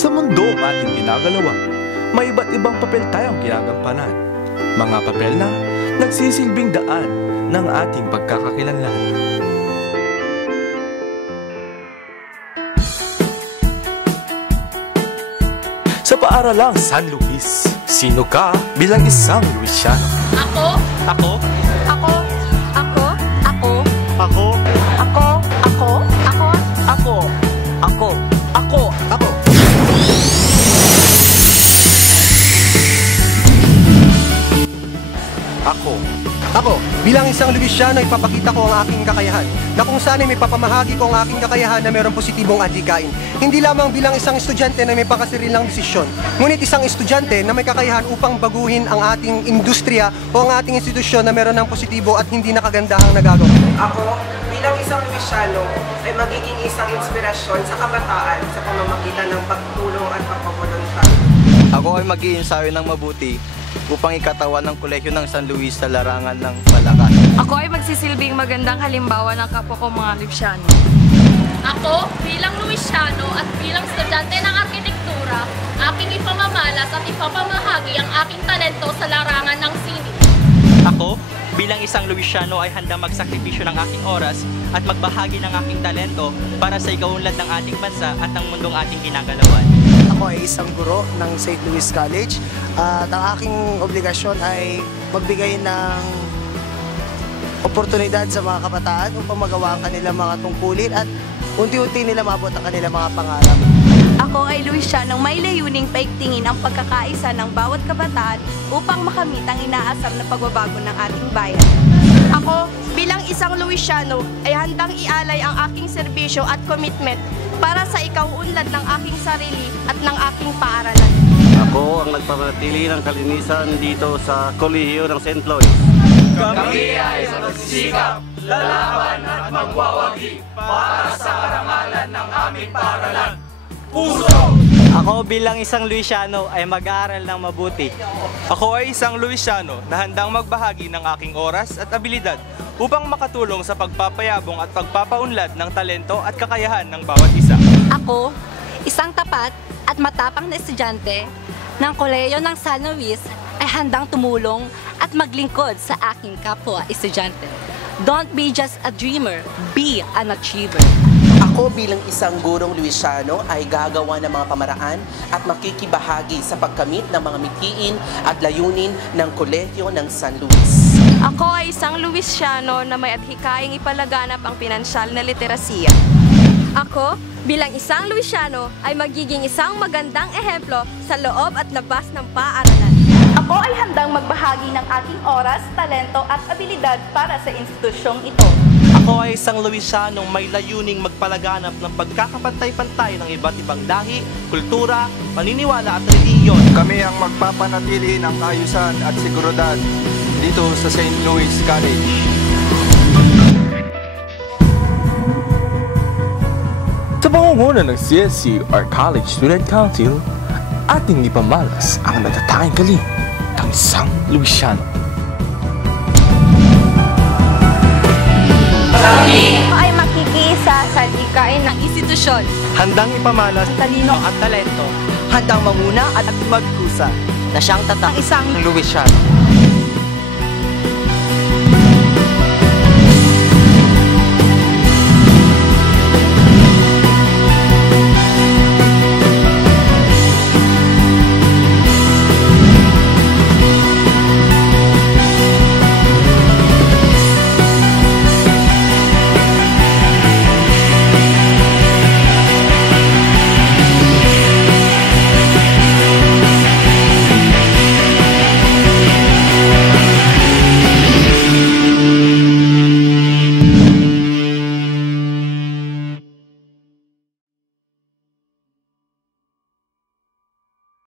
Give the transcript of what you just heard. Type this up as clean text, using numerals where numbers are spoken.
Sa mundong ating ginagalawan, may iba't ibang papel tayong ginagampanan. Mga papel na nagsisilbing daan ng ating pagkakakilanlan. Sa paaralang San Luis, sino ka bilang isang Luisiano? Ako? Ako? Ako? Ako? Ako? Ako? Ako? Ako? Ako? Ako? Ako? Ako? Ako? Ako, bilang isang Luisiano, ipapakita ko ang aking kakayahan na kung saan ay may papamahagi ko ang aking kakayahan na mayroong positibong adhikain. Hindi lamang bilang isang estudyante na may pangkasarilang desisyon, ngunit isang estudyante na may kakayahan upang baguhin ang ating industriya o ang ating institusyon na mayroon ng positibo at hindi nakagandahang nagagawa. Ako, bilang isang Luisiano, ay magiging isang inspirasyon sa kabataan sa pamamagitan ng pagtulong at pagpaboluntar. Ako ay mag-iensayo ng mabuti upang ikatawan ng kolehiyo ng San Luis sa larangan ng Balacan. Ako ay magsisilbing magandang halimbawa ng kapwa ko mga Luisiano. Ako, bilang Luisiano at bilang estudyante ng arkitektura, aking ipamamalas at ipapamahagi ang aking talento sa larangan ng sining. Ako, bilang isang Luisiano ay handang magsakripisyo ng aking oras at magbahagi ng aking talento para sa ikaunlad ng ating bansa at ng mundong ating ginagalawan. Ako ay isang guro ng St. Louis College at ang aking obligasyon ay magbigay ng oportunidad sa mga kabataan upang magawa ang kanilang mga tungkulin at unti-unti nila maabot ang kanilang mga pangarap. Ako ay Luisianong may layuning paigtingin ang pagkakaisa ng bawat kabataan upang makamit ang inaasam na pagbabago ng ating bayan. Ako, bilang isang Luisiano, ay handang ialay ang aking serbisyo at commitment para sa ikauunlad ng aking sarili at ng aking paaralan. Ako ang nagpapanatili ng kalinisan dito sa kolehiyo ng St. Louis. Kami ay magsisikap, lalaban at magwawagi para sa karangalan ng aming paaralan. Puso! Ako bilang isang Luisiano ay mag-aaral ng mabuti. Ako ay isang Luisiano na handang magbahagi ng aking oras at abilidad upang makatulong sa pagpapayabong at pagpapaunlad ng talento at kakayahan ng bawat isa. Ako, isang tapat at matapang na estudyante ng kolehiyo ng San Luis ay handang tumulong at maglingkod sa aking kapwa estudyante. Don't be just a dreamer, be an achiever. Ako bilang isang gurong Luisiano ay gagawa ng mga pamaraan at makikibahagi sa pagkamit ng mga mithiin at layunin ng kolehiyo ng San Luis. Ako ay isang Luisiano na may adhikaing ipalaganap ang pinansyal na literasiya. Ako, bilang isang Luisiano, ay magiging isang magandang ehemplo sa loob at labas ng paaralan. Ako ay handang magbahagi ng aking oras, talento at abilidad para sa institusyong ito. Ako ay isang Luisianong may layuning magpalaganap ng pagkakapantay-pantay ng iba't ibang lahi, kultura, paniniwala at relihiyon. Kami ang magpapanatili ng ayusan at seguridad dito sa St. Louis College. Sa pangunguna ng CSC or College Student Council, ating ipamalas ang natatanging galing ng isang Luisiano. Kami ay makikiisa sa adhikain ng institusyon. Handang ipamalas ang talino at talento. Handang manguna at magkusa Na siyang tatang isang Luisiano.